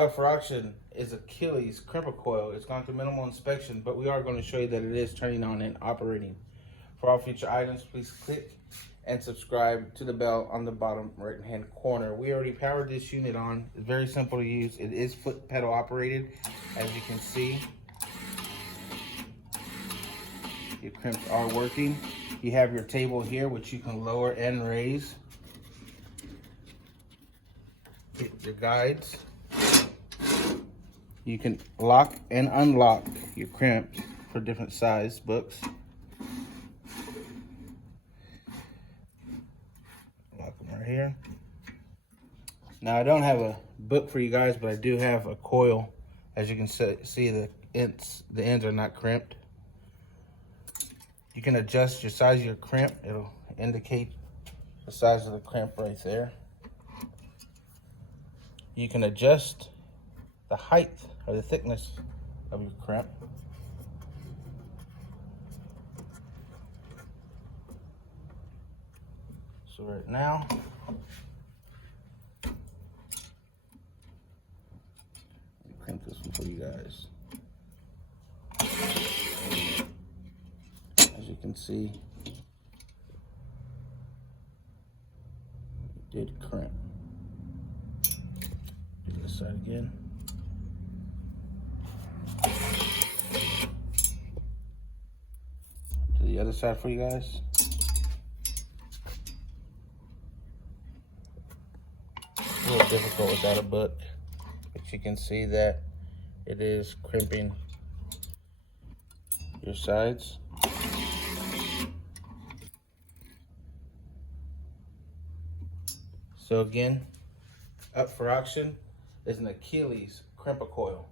Up for auction is Achilles Crimp coil. It's gone through minimal inspection, but we are going to show you that it is turning on and operating. For all future items, please click and subscribe to the bell on the bottom right hand corner. We already powered this unit on. It's very simple to use. It is foot pedal operated, as you can see. Your crimps are working. You have your table here, which you can lower and raise. Hit your guides. You can lock and unlock your crimps for different size books. Lock them right here. Now I don't have a book for you guys, but I do have a coil. As you can see, the ends are not crimped. You can adjust your size of your crimp. It'll indicate the size of the crimp right there. You can adjust the height or the thickness of your crimp. So right now, let me crimp this one for you guys. As you can see, it did crimp. Do this side again. To the other side for you guys. It's a little difficult without a book, but you can see that it is crimping your sides. So again, up for auction is an Achilles Crimp coil.